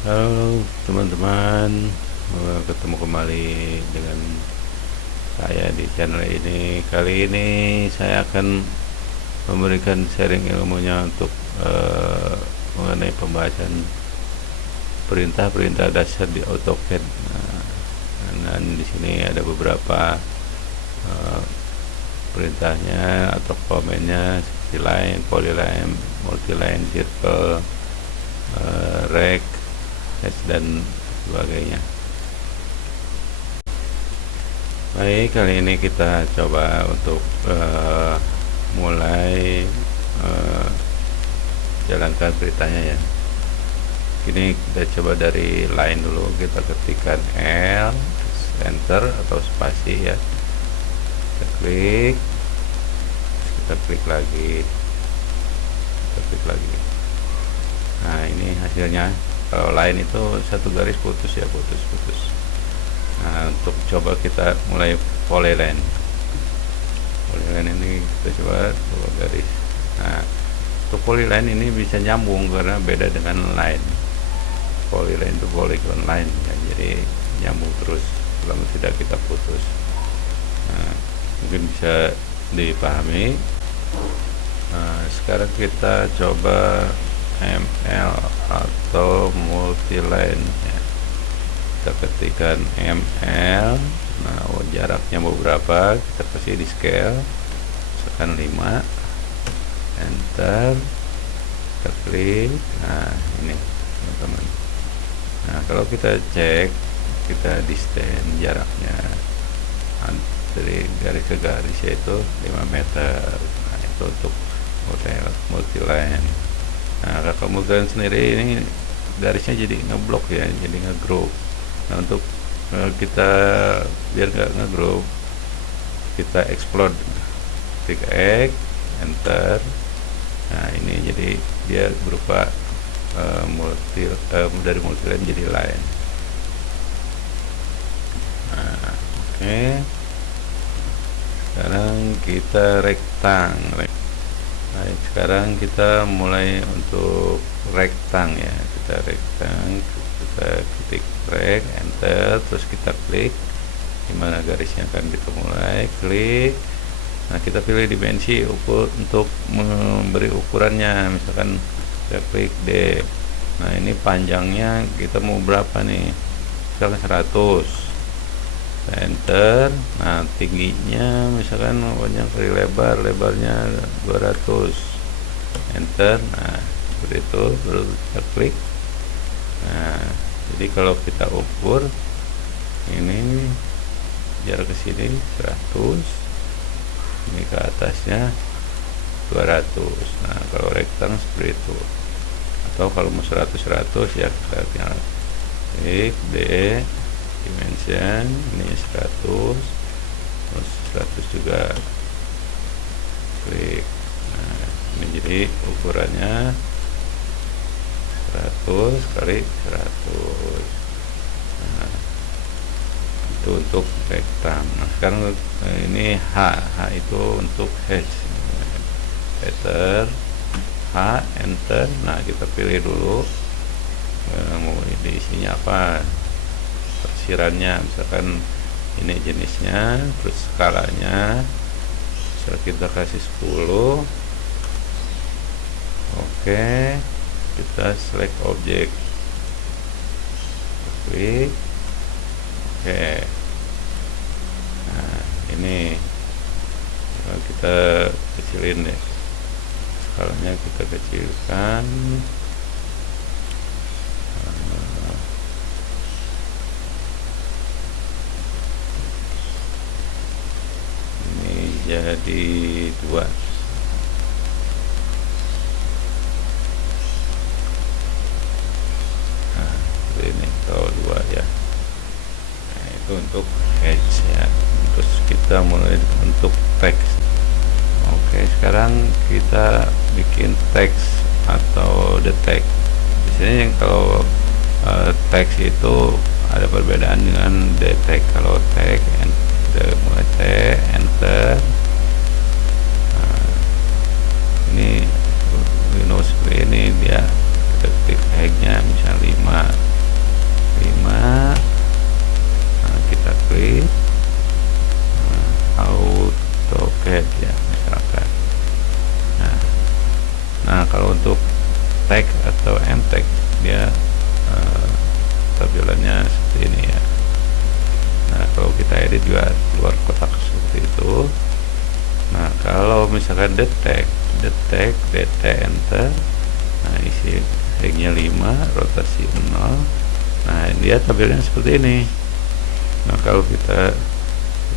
Halo teman-teman, ketemu kembali dengan saya di channel ini. Kali ini saya akan memberikan sharing ilmunya untuk mengenai pembahasan perintah-perintah dasar di AutoCAD. Dan di sini ada beberapa eh, perintahnya atau komennya seperti line, polyline, multiline, circle, rect, dan sebagainya. Baik, kali ini kita coba untuk mulai jalankan perintahnya ya. Ini kita coba dari line dulu, kita ketikkan L, enter atau spasi ya. Kita klik lagi, kita klik lagi. Nah, ini hasilnya. Kalau line itu satu garis putus ya, putus. Nah, untuk coba kita mulai polyline. Polyline ini kita coba 2 garis. Nah, untuk polyline ini bisa nyambung karena beda dengan line. Polyline itu polygon line ya, jadi nyambung terus selama tidak kita putus. Nah, mungkin bisa dipahami. Nah, sekarang kita coba ML atau multiline ya. Kita ketikkan ML. Nah, jaraknya mau berapa, kita kasih di scale misalkan 5, enter, kita klik. Nah, ini teman-teman. Nah, kalau kita cek, kita distance jaraknya dari garis ke garis yaitu 5 meter. Nah, itu untuk multiline. Nah, kalau multiline sendiri ini garisnya jadi ngeblok ya, jadi ngegroup. Nah, untuk kita biar nggak ngegroup, kita explode, klik X, enter. Nah, ini jadi dia berupa dari multiline jadi line. Nah, oke. Sekarang kita rektang. Nah, sekarang kita mulai untuk rektang ya. Kita rektang, kita ketik rect, enter, terus kita klik dimana garisnya akan kita mulai, klik. Nah, kita pilih dimensi untuk memberi ukurannya, misalkan kita klik D. Nah, ini panjangnya kita mau berapa nih, misalkan 100, kita enter. Nah, tingginya misalkan panjang kali lebarnya 200, enter. Nah, seperti itu, baru kita klik. Nah, jadi kalau kita ukur ini jarak ke sini 100, ini ke atasnya 200. Nah, kalau rektang seperti itu. Atau kalau mau 100 ya kita tinggal klik D, dimension, ini 100, terus 100 juga klik. Nah, ini jadi ukurannya 100 kali 100. Nah, itu untuk rektang. Nah, sekarang ini H itu untuk hash, enter, H, enter. Nah, kita pilih dulu mau diisinya apa, persirannya, misalkan ini jenisnya, terus skalanya misal kita kasih 10. Oke, kita select object, klik. Oke. Nah, ini kita kecilin deh, skalanya kita kecilkan. Ini jadi 2. Nah, ini kalau 2 ya. Nah, itu untuk edge ya. Terus kita mulai untuk teks. Oke, sekarang kita bikin teks atau the tag. Di sini kalau teks itu ada perbedaan dengan the tag. Kalau tag kita mulai T, enter. Nah, ini Windows seperti ini dia, kita klik tagnya misal 5, tag atau M tag, dia tampilannya seperti ini ya. Nah, kalau kita edit juga luar kotak seperti itu. Nah, kalau misalkan detect dt enter, nah isi hangnya 5, rotasi 0, nah dia tampilnya seperti ini. Nah, kalau kita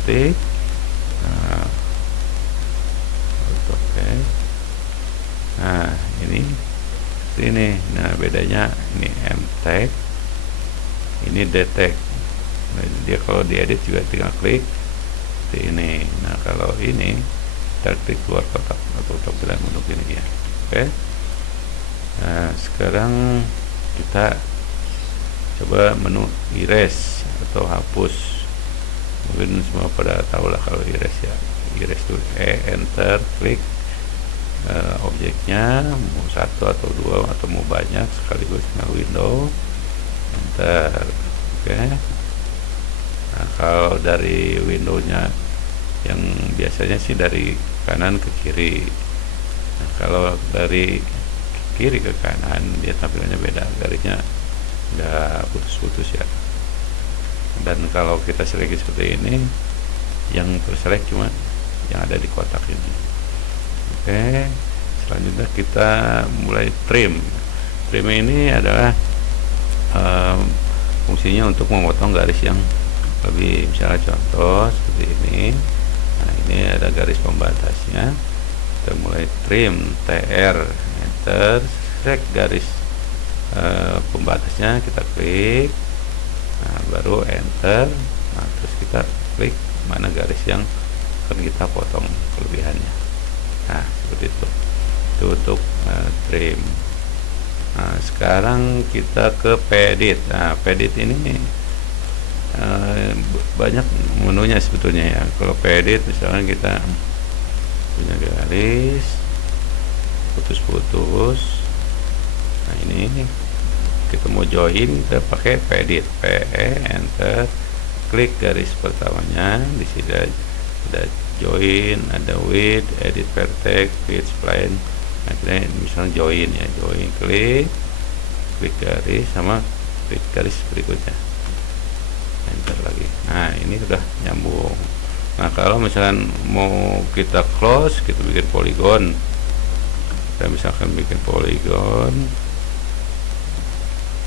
ketik, nah, oke, nah ini seperti ini. Nah, bedanya ini M tag, ini detect. Nah, dia kalau diedit juga tinggal klik seperti ini. Nah, kalau ini kita klik keluar kotak atau tampilan menu ini ya. Oke. Nah, sekarang kita coba menu erase atau hapus. Mungkin semua pada tahu lah kalau erase ya. Erase itu enter, klik objeknya, mau 1 atau 2 atau mau banyak sekaligus dengan window, enter. Oke. Nah, kalau dari windownya yang biasanya sih dari kanan ke kiri. Nah, kalau dari kiri ke kanan dia tampilannya beda, garisnya udah putus-putus ya. Dan kalau kita select seperti ini, yang terselect cuma yang ada di kotak ini. Oke, selanjutnya kita mulai trim. Trim ini adalah fungsinya untuk memotong garis yang lebih, misalnya contoh seperti ini. Nah, ini ada garis pembatasnya. Kita mulai trim, TR, enter, select garis pembatasnya, kita klik, nah baru enter. Nah, terus kita klik mana garis yang akan kita potong kelebihannya. Nah, seperti itu untuk trim. Nah, sekarang kita ke pedit. Nah, pedit ini banyak menunya sebetulnya ya. Kalau pedit misalnya kita punya garis putus-putus, nah ini kita mau join, kita pakai pedit, enter, klik garis pertamanya. Di sini ada join, ada width, edit vertex, width spline. Nah, kita misalnya join ya, join, klik garis sama klik garis berikutnya, enter lagi. Nah, ini sudah nyambung. Nah, kalau misalkan mau kita close, kita bikin poligon. Kita misalkan bikin poligon.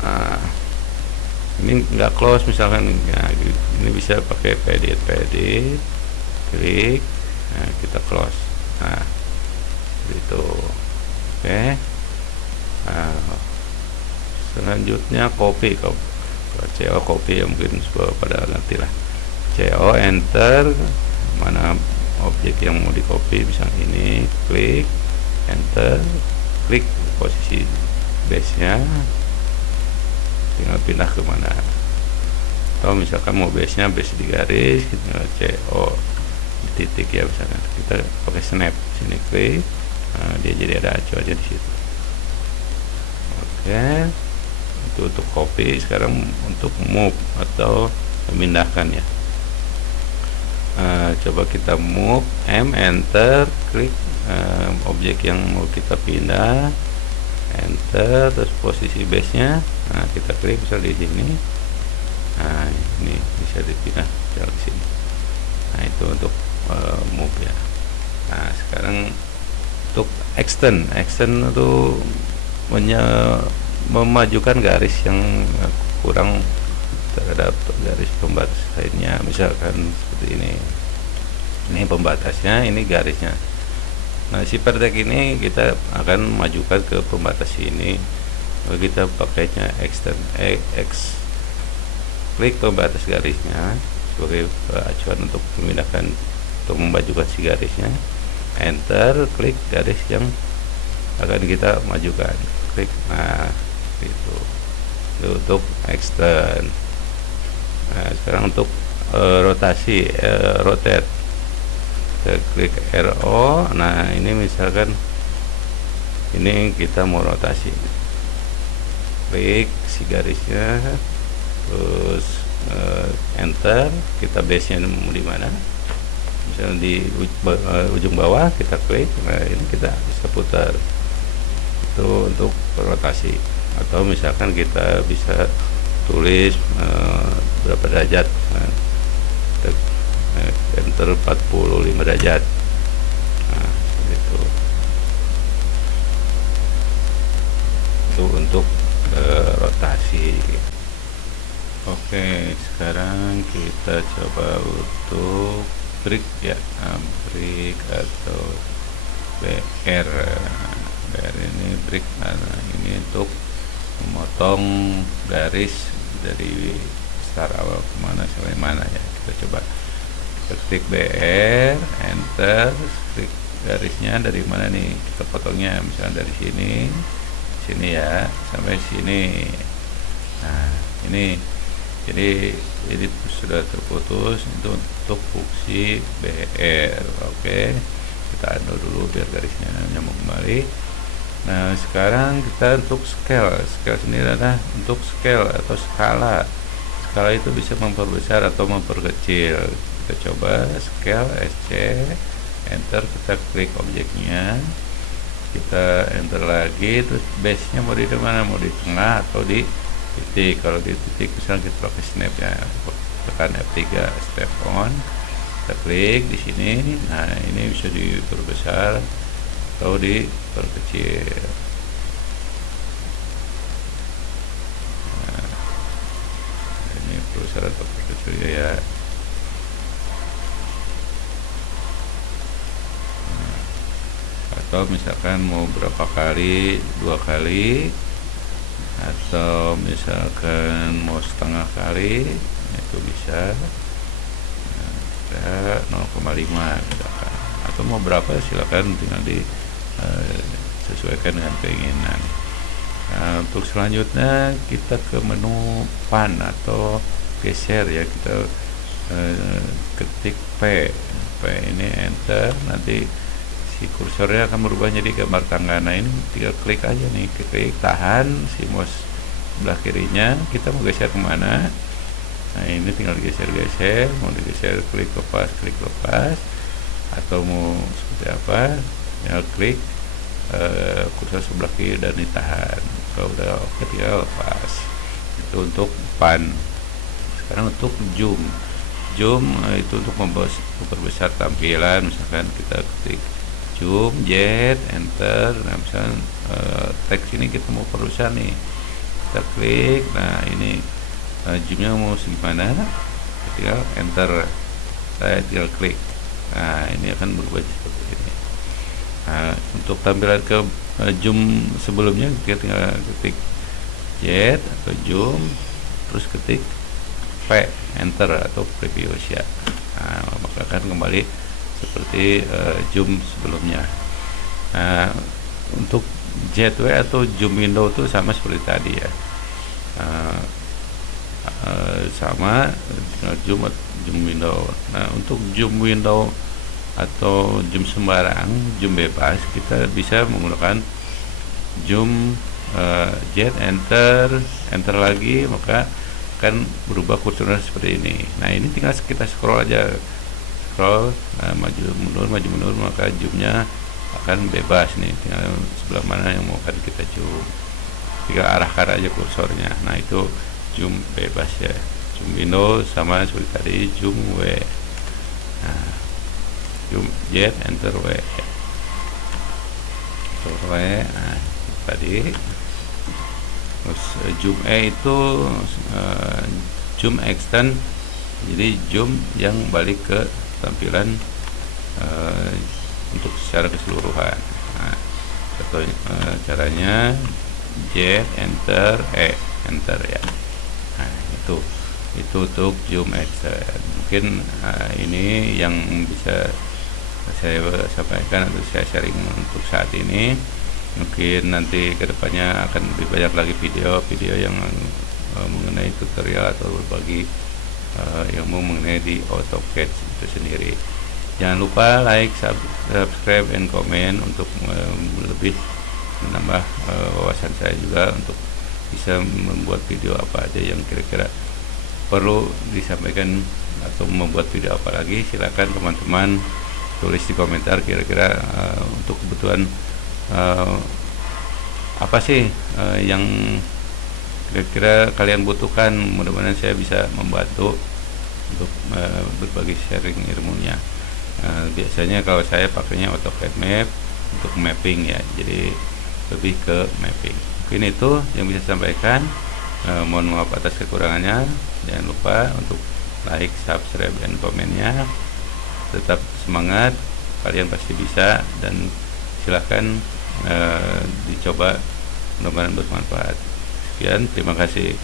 Nah, ini nggak close misalkan, nah, ini bisa pakai pedit, klik, nah kita close. Nah, itu oke. Nah, selanjutnya copy. CO copy ya, mungkin pada ngerti lah. CO enter, mana objek yang mau di copy, misalnya ini, klik enter, klik posisi base nya, tinggal pindah ke mana. Atau misalkan mau base nya base di garis, kita CO titik ya, misalkan kita pakai snap, sini klik, nah, dia jadi ada acuannya di situ. Oke, itu untuk copy. Sekarang untuk move atau memindahkan ya. Coba kita move, M enter, klik objek yang mau kita pindah, enter, terus posisi base nya, nah kita klik bisa di sini. Nah, ini bisa dipindah di sini. Nah, itu untuk move ya. Nah, sekarang untuk extend itu memajukan garis yang kurang terhadap garis pembatas lainnya. Misalkan seperti ini pembatasnya, ini garisnya. Nah, si vertex ini kita akan majukan ke pembatas ini. Kita pakainya extend X, klik pembatas garisnya sebagai acuan untuk memindahkan, untuk memajukan si garisnya. Enter, klik garis yang akan kita majukan, klik. Nah, itu untuk extend. Nah, sekarang untuk rotasi, rotate, kita klik RO. Nah, ini misalkan ini kita mau rotasi, klik si garisnya, terus enter, kita base nya mau di mana, misalnya di ujung bawah, kita klik. Nah, ini kita bisa putar itu untuk rotasi. Atau misalkan kita bisa tulis berapa derajat, enter 45 derajat. Nah, itu untuk rotasi. Oke, sekarang kita coba untuk break ya, break atau BR. BR ini break, nah ini untuk memotong garis dari start awal kemana sampai mana ya. Kita coba ketik BR, enter, klik garisnya dari mana nih kita potongnya, misalnya dari sini ya sampai sini. Nah ini jadi sudah terputus itu untuk fungsi BR. Oke, kita undo dulu biar garisnya nyambung kembali. Nah sekarang kita untuk scale sendiri adalah untuk scale atau skala itu bisa memperbesar atau memperkecil. Kita coba scale SC, enter, kita klik objeknya, kita enter lagi, terus base nya mau di mana, mau di tengah atau di titik. Kalau di titik misalnya kita pakai snap ya, tekan F3 step on, kita klik di sini. Nah ini bisa diperbesar atau diperkecil. Nah, ini perbesar atau perkecil ya. Nah, atau misalkan mau berapa kali, 2 kali, atau misalkan mau setengah kali itu bisa. Nah, 0,5 misalkan, atau mau berapa silakan tinggal disesuaikan dengan keinginan. Nah, untuk selanjutnya kita ke menu pan atau geser ya, kita ketik P ini enter, nanti si kursornya akan berubah jadi gambar tangga. Nah ini tinggal klik aja nih, klik tahan si mouse sebelah kirinya, kita mau geser kemana. Nah ini tinggal geser-geser, mau digeser klik lepas, atau mau seperti apa tinggal klik kursor sebelah kiri dan ditahan. Kalau udah oke tinggal lepas. Itu untuk pan. Sekarang untuk zoom itu untuk memperbesar tampilan. Misalkan kita ketik zoom Z, enter. Nah misalnya teks ini kita mau perbesar nih, kita klik. Nah ini zoomnya mau segimana, tinggal enter, saya tinggal klik. Nah ini akan berubah seperti ini. Nah, untuk tampilan ke zoom sebelumnya kita tinggal ketik Z atau zoom, terus ketik P, enter atau previous ya. Nah maka akan kembali seperti zoom sebelumnya. Nah untuk ZW atau zoom window itu sama seperti tadi ya, sama zoom window. Nah untuk zoom window atau zoom sembarang, zoom bebas, kita bisa menggunakan zoom Z, enter lagi, maka akan berubah kursornya seperti ini. Nah ini tinggal kita scroll aja, maju mundur, maka zoomnya akan bebas nih, tinggal sebelah mana yang mau akan kita zoom, tinggal arahkan aja kursornya. Nah itu zoom bebas ya. Zoom window sama seperti tadi, zoom W. Nah zoom Z, enter W ya. Enter W. Nah tadi. Terus zoom E itu zoom extend, jadi zoom yang balik ke tampilan untuk secara keseluruhan. Nah, caranya Z, enter, E, enter ya. Nah itu untuk zoom extend. Mungkin ini yang bisa saya sampaikan atau saya sharing untuk saat ini. Mungkin nanti kedepannya akan lebih banyak lagi video yang mengenai tutorial atau berbagi ilmu mengenai di AutoCAD itu sendiri. Jangan lupa like, subscribe, and comment untuk lebih menambah wawasan saya juga untuk bisa membuat video apa aja yang kira-kira perlu disampaikan, atau membuat video apa lagi. Silakan teman-teman tulis di komentar kira-kira untuk kebutuhan apa sih yang kira-kira kalian butuhkan. Mudah-mudahan saya bisa membantu untuk berbagi sharing ilmunya. Biasanya kalau saya pakainya AutoCAD Map untuk mapping ya, jadi lebih ke mapping. Mungkin itu yang bisa saya sampaikan. Mohon maaf atas kekurangannya. Jangan lupa untuk like, subscribe, dan komennya. Tetap semangat, kalian pasti bisa, dan silahkan dicoba, mudah-mudahan bermanfaat. Sekian, terima kasih.